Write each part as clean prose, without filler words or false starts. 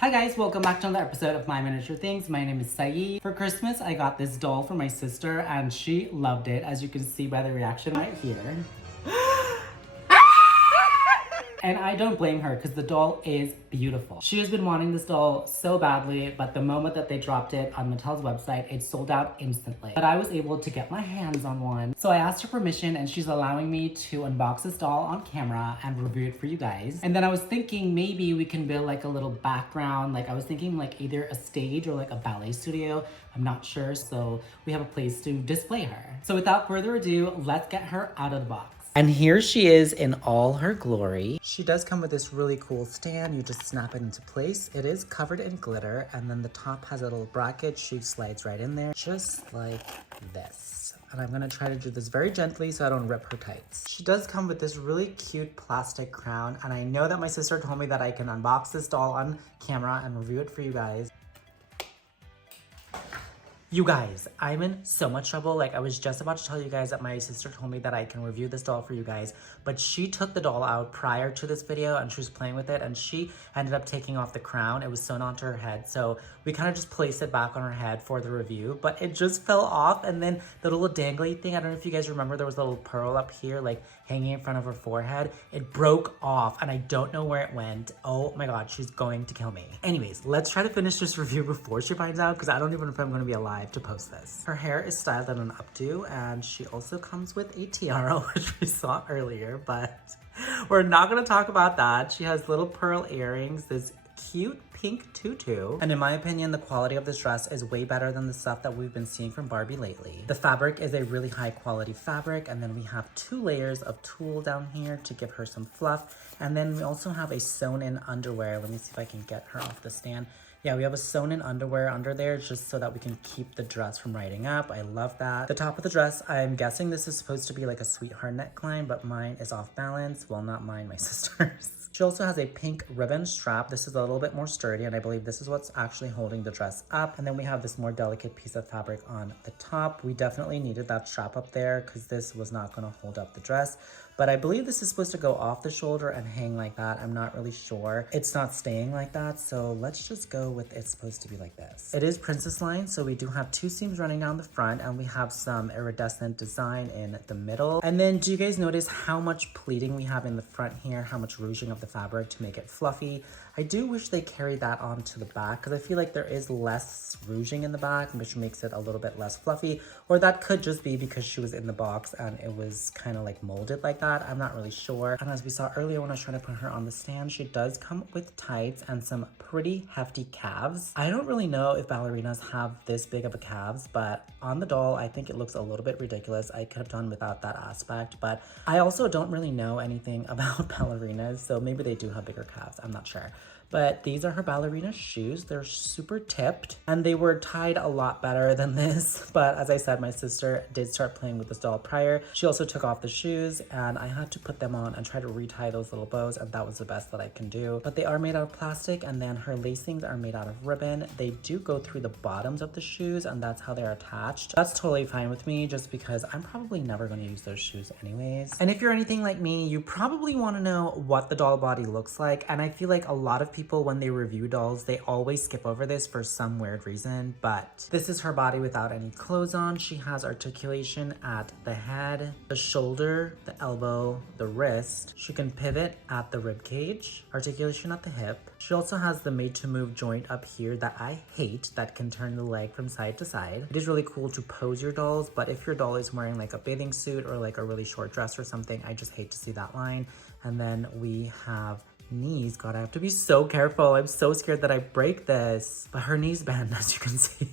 Hi guys, welcome back to another episode of My Miniature Things. My name is Saeed. For Christmas, I got this doll for my sister and she loved it, as you can see by the reaction right here. And I don't blame her because the doll is beautiful. She has been wanting this doll so badly, but the moment that they dropped it on Mattel's website, it sold out instantly. But I was able to get my hands on one. So I asked her permission and she's allowing me to unbox this doll on camera and review it for you guys. And then I was thinking maybe we can build like a little background. Like I was thinking like either a stage or like a ballet studio. I'm not sure. So we have a place to display her. So without further ado, let's get her out of the box. And here she is in all her glory. She does come with this really cool stand. You just snap it into place. It is covered in glitter, and then the top has a little bracket. She slides right in there, just like this. And I'm gonna try to do this very gently so I don't rip her tights. She does come with this really cute plastic crown, and I know that my sister told me that I can unbox this doll on camera and review it for you guys. You guys, I'm in so much trouble. Like I was just about to tell you guys that my sister told me that I can review this doll for you guys, but she took the doll out prior to this video and she was playing with it and she ended up taking off the crown. It was sewn onto her head. So we kind of just placed it back on her head for the review, but it just fell off. And then the little dangly thing, I don't know if you guys remember, there was a little pearl up here, like hanging in front of her forehead. It broke off and I don't know where it went. Oh my God, she's going to kill me. Anyways, let's try to finish this review before she finds out because I don't even know if I'm gonna be alive to post this. Her hair is styled in an updo and she also comes with a tiara, which we saw earlier, but we're not gonna talk about that. She has little pearl earrings, this cute pink tutu, and in my opinion the quality of this dress is way better than the stuff that we've been seeing from Barbie lately. The fabric is a really high quality fabric, and then we have 2 layers of tulle down here to give her some fluff, and then we also have a sewn in underwear. Let me see if I can get her off the stand. Yeah, we have a sewn in underwear under there just so that we can keep the dress from riding up. I love that. The top of the dress, I'm guessing this is supposed to be like a sweetheart neckline, but mine is off balance. Well, not mine, my sister's. She also has a pink ribbon strap. This is a little bit more sturdy, and I believe this is what's actually holding the dress up. And then we have this more delicate piece of fabric on the top. We definitely needed that strap up there because this was not going to hold up the dress. But I believe this is supposed to go off the shoulder and hang like that. I'm not really sure. It's not staying like that, so let's just go with it's supposed to be like this. It is princess line, so we do have 2 seams running down the front, and we have some iridescent design in the middle. And then do you guys notice how much pleating we have in the front here? How much ruching of the fabric to make it fluffy? I do wish they carried that onto the back because I feel like there is less ruching in the back, which makes it a little bit less fluffy. Or that could just be because she was in the box and it was kind of like molded like that. I'm not really sure. And as we saw earlier when I was trying to put her on the stand, she does come with tights and some pretty hefty calves. I don't really know if ballerinas have this big of a calves, but on the doll, I think it looks a little bit ridiculous. I could have done without that aspect, but I also don't really know anything about ballerinas, so maybe they do have bigger calves. I'm not sure. But these are her ballerina shoes. They're super tipped and they were tied a lot better than this. But as I said, my sister did start playing with this doll prior. She also took off the shoes and I had to put them on and try to retie those little bows, and that was the best that I can do. But they are made out of plastic, and then her lacings are made out of ribbon. They do go through the bottoms of the shoes and that's how they're attached. That's totally fine with me just because I'm probably never going to use those shoes anyways. And if you're anything like me, you probably want to know what the doll body looks like. And I feel like a lot of people, when they review dolls, they always skip over this for some weird reason, but this is her body without any clothes on. She has articulation at the head, the shoulder, the elbow, the wrist. She can pivot at the rib cage, articulation at the hip. She also has the made to move joint up here that I hate, that can turn the leg from side to side. It is really cool to pose your dolls, but if your doll is wearing like a bathing suit or like a really short dress or something, I just hate to see that line. And then we have knees. God, I have to be so careful. I'm so scared that I break this. But her knees bend, as you can see.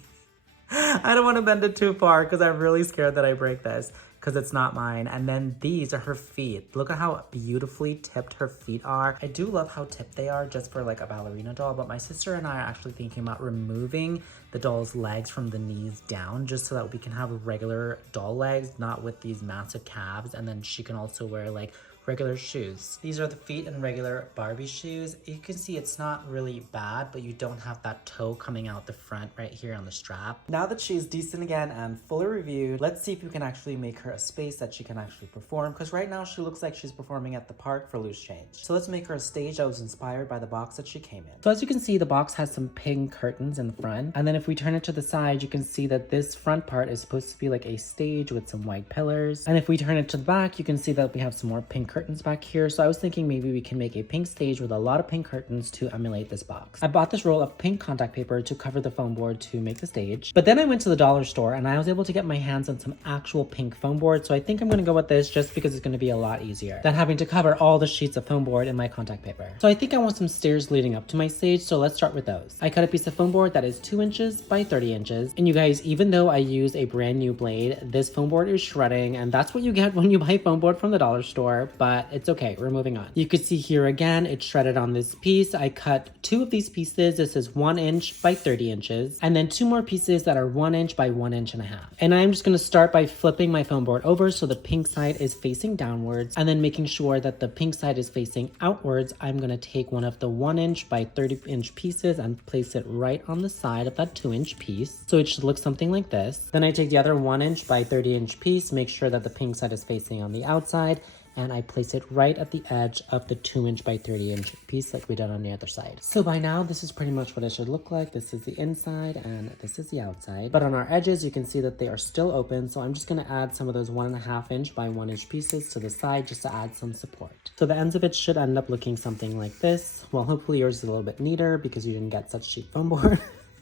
I don't want to bend it too far because I'm really scared that I break this because it's not mine. And then these are her feet. Look at how beautifully tipped her feet are. I do love how tipped they are just for like a ballerina doll, but my sister and I are actually thinking about removing the doll's legs from the knees down just so that we can have regular doll legs, not with these massive calves. And then she can also wear like regular shoes. These are the feet in regular Barbie shoes. You can see it's not really bad, but you don't have that toe coming out the front right here on the strap. Now that she's decent again and fully reviewed, let's see if we can actually make her a space that she can actually perform, because right now she looks like she's performing at the park for loose change. So let's make her a stage that was inspired by the box that she came in. So as you can see, the box has some pink curtains in the front, and then if we turn it to the side, you can see that this front part is supposed to be like a stage with some white pillars, and if we turn it to the back, you can see that we have some more pink curtains back here. So I was thinking maybe we can make a pink stage with a lot of pink curtains to emulate this box. I bought this roll of pink contact paper to cover the foam board to make the stage, but then I went to the dollar store and I was able to get my hands on some actual pink foam board, so I think I'm going to go with this just because it's going to be a lot easier than having to cover all the sheets of foam board in my contact paper. So I think I want some stairs leading up to my stage, so let's start with those. I cut a piece of foam board that is 2 inches by 30 inches, and you guys, even though I use a brand new blade, this foam board is shredding, and that's what you get when you buy foam board from the dollar store, but it's okay, we're moving on. You can see here again, it's shredded on this piece. I cut 2 of these pieces. This is 1 inch by 30 inches, and then 2 more pieces that are 1 inch by 1.5 inches. And I'm just going to start by flipping my foam board over so the pink side is facing downwards, and then making sure that the pink side is facing outwards. I'm going to take one of the 1 inch by 30 inch pieces and place it right on the side of that 2 inch piece. So it should look something like this. Then I take the other 1 inch by 30 inch piece, make sure that the pink side is facing on the outside, and I place it right at the edge of the 2 inch by 30 inch piece like we did on the other side. So by now, this is pretty much what it should look like. This is the inside and this is the outside. But on our edges, you can see that they are still open. So I'm just gonna add some of those 1.5 inch by 1 inch pieces to the side just to add some support. So the ends of it should end up looking something like this. Well, hopefully yours is a little bit neater because you didn't get such cheap foam board.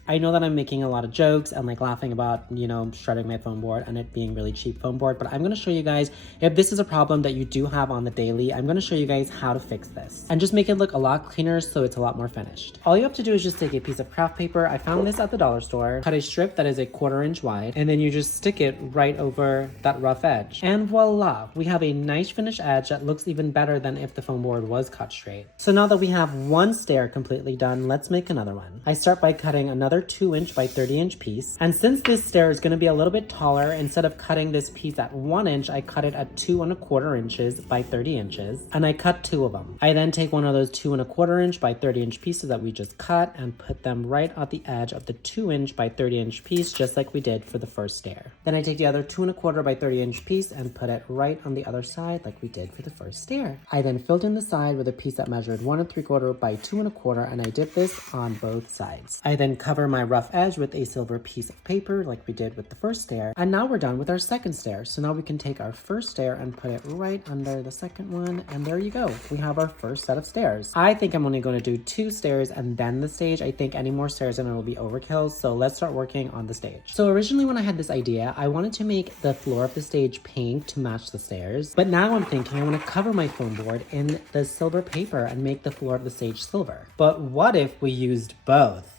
I know that I'm making a lot of jokes and like laughing about, you know, shredding my foam board and it being really cheap foam board, but I'm going to show you guys, if this is a problem that you do have on the daily, I'm going to show you guys how to fix this and just make it look a lot cleaner so it's a lot more finished. All you have to do is just take a piece of craft paper. I found this at the dollar store. Cut a strip that is a 1/4 inch wide, and then you just stick it right over that rough edge. And voila, we have a nice finished edge that looks even better than if the foam board was cut straight. So now that we have one stair completely done, let's make another one. I start by cutting another 2 inch by 30 inch piece. And since this stair is going to be a little bit taller, instead of cutting this piece at 1 inch, I cut it at 2.25 inches by 30 inches. And I cut 2 of them. I then take one of those 2.25 inch by 30 inch pieces that we just cut and put them right at the edge of the 2 inch by 30 inch piece, just like we did for the first stair. Then I take the other 2.25 by 30 inch piece and put it right on the other side like we did for the first stair. I then filled in the side with a piece that measured 1.75 by 2.25, and I did this on both sides. I then cover my rough edge with a silver piece of paper like we did with the first stair, and now we're done with our second stair. So now we can take our first stair and put it right under the second one, and there you go, we have our first set of stairs. I think I'm only going to do 2 stairs and then the stage. I think any more stairs and it will be overkill, so let's start working on the stage. So originally when I had this idea, I wanted to make the floor of the stage pink to match the stairs, but now I'm thinking I want to cover my foam board in the silver paper and make the floor of the stage silver. But what if we used both?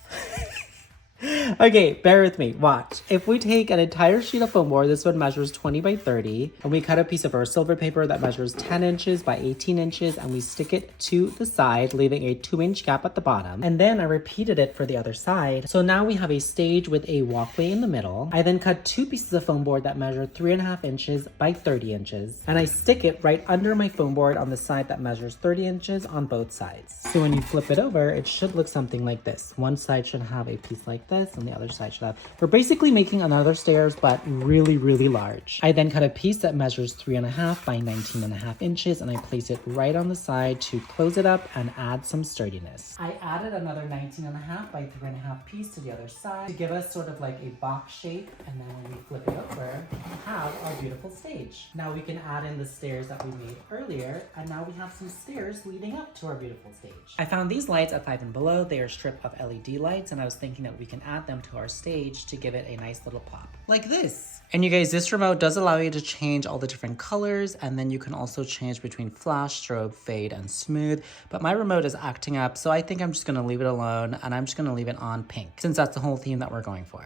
Okay, bear with me, watch. If we take an entire sheet of foam board, this one measures 20 by 30, and we cut a piece of our silver paper that measures 10 inches by 18 inches, and we stick it to the side, leaving a 2 inch gap at the bottom. And then I repeated it for the other side. So now we have a stage with a walkway in the middle. I then cut 2 pieces of foam board that measure 3.5 inches by 30 inches, and I stick it right under my foam board on the side that measures 30 inches on both sides. So when you flip it over, it should look something like this. One side should have a piece like this, and the other side should have. We're basically making another stairs, but really, really large. I then cut a piece that measures 3.5 by 19.5 inches, and I place it right on the side to close it up and add some sturdiness. I added another 19.5 by 3.5 piece to the other side to give us sort of like a box shape, and then when we flip it over, we have our beautiful stage. Now we can add in the stairs that we made earlier, and now we have some stairs leading up to our beautiful stage. I found these lights at 5 and Below. They are a strip of LED lights, and I was thinking that we can add them to our stage to give it a nice little pop. Like this. And you guys, this remote does allow you to change all the different colors, and then you can also change between flash, strobe, fade, and smooth. But my remote is acting up, so I think I'm just gonna leave it alone, and I'm just gonna leave it on pink, since that's the whole theme that we're going for.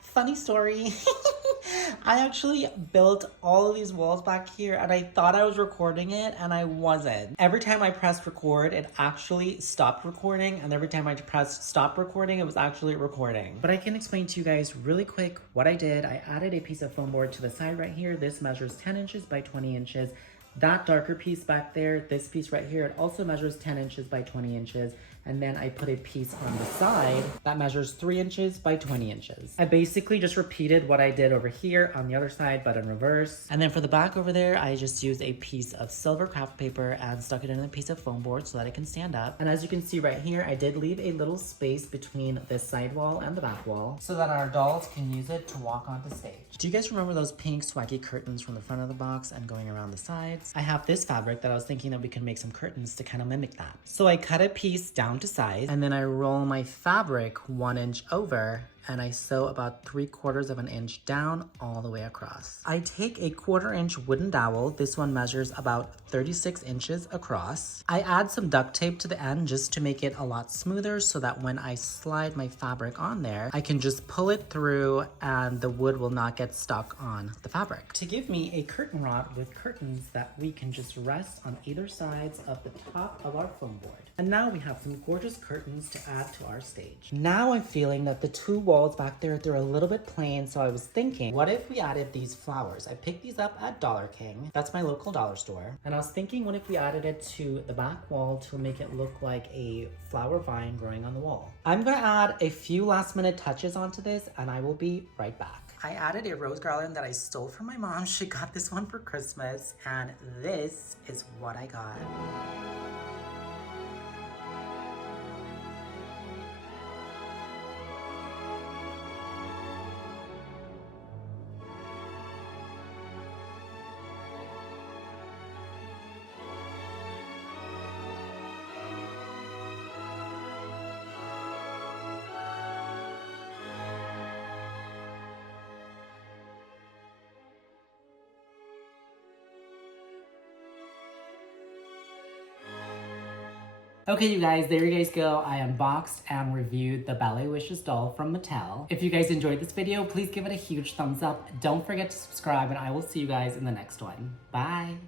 Funny story. I actually built all of these walls back here, and I thought I was recording it, and I wasn't. Every time I pressed record, it actually stopped recording, and every time I pressed stop recording, it was actually recording. But I can explain to you guys really quick what I did. I added a piece of foam board to the side right here. This measures 10 inches by 20 inches. That darker piece back there, this piece right here, it also measures 10 inches by 20 inches. And then I put a piece on the side that measures 3 inches by 20 inches. I basically just repeated what I did over here on the other side, but in reverse. And then for the back over there, I just used a piece of silver craft paper and stuck it in a piece of foam board so that it can stand up. And as you can see right here, I did leave a little space between this side wall and the back wall so that our dolls can use it to walk onto stage. Do you guys remember those pink swaggy curtains from the front of the box and going around the sides? I have this fabric that I was thinking that we could make some curtains to kind of mimic that. So I cut a piece down to size, and then I roll my fabric 1 inch over, and I sew about 3/4 of an inch down all the way across. I take a 1/4 inch wooden dowel. This one measures about 36 inches across. I add some duct tape to the end just to make it a lot smoother so that when I slide my fabric on there, I can just pull it through and the wood will not get stuck on the fabric. To give me a curtain rod with curtains that we can just rest on either sides of the top of our foam board. And now we have some gorgeous curtains to add to our stage. Now I'm feeling that the two walls back there, they're a little bit plain, so I was thinking, what if we added these flowers? I picked these up at Dollar King. That's my local dollar store. And I was thinking, what if we added it to the back wall to make it look like a flower vine growing on the wall? I'm gonna add a few last minute touches onto this, and I will be right back. I added a rose garland that I stole from my mom. She got this one for Christmas, and this is what I got. Okay, you guys, there you guys go. I unboxed and reviewed the Ballet Wishes doll from Mattel. If you guys enjoyed this video, please give it a huge thumbs up. Don't forget to subscribe, and I will see you guys in the next one. Bye.